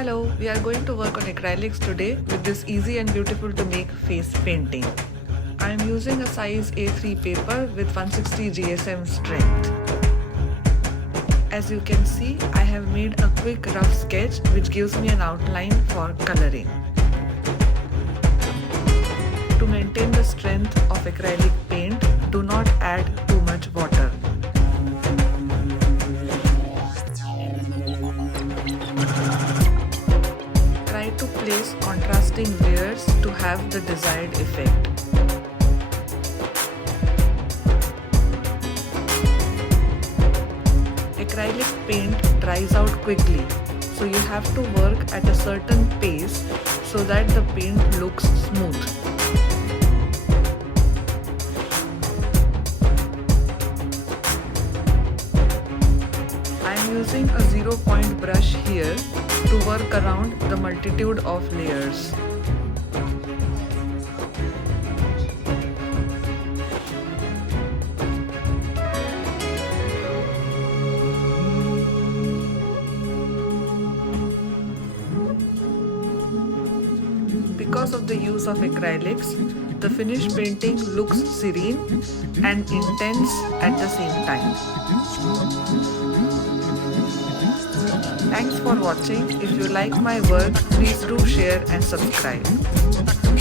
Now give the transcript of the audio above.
Hello, we are going to work on acrylics today with this easy and beautiful to make face painting. I am using a size A3 paper with 160 GSM strength. As you can see, I have made a quick rough sketch which gives me an outline for coloring. To maintain the strength of acrylic paint, do not add too much water. Try to place contrasting layers to have the desired effect. Acrylic paint dries out quickly, so you have to work at a certain pace so that the paint looks smooth. I am using a 0-point brush here to work around the multitude of layers. Because of the use of acrylics, the finished painting looks serene and intense at the same time. Thanks for watching. If you like my work, please do share and subscribe.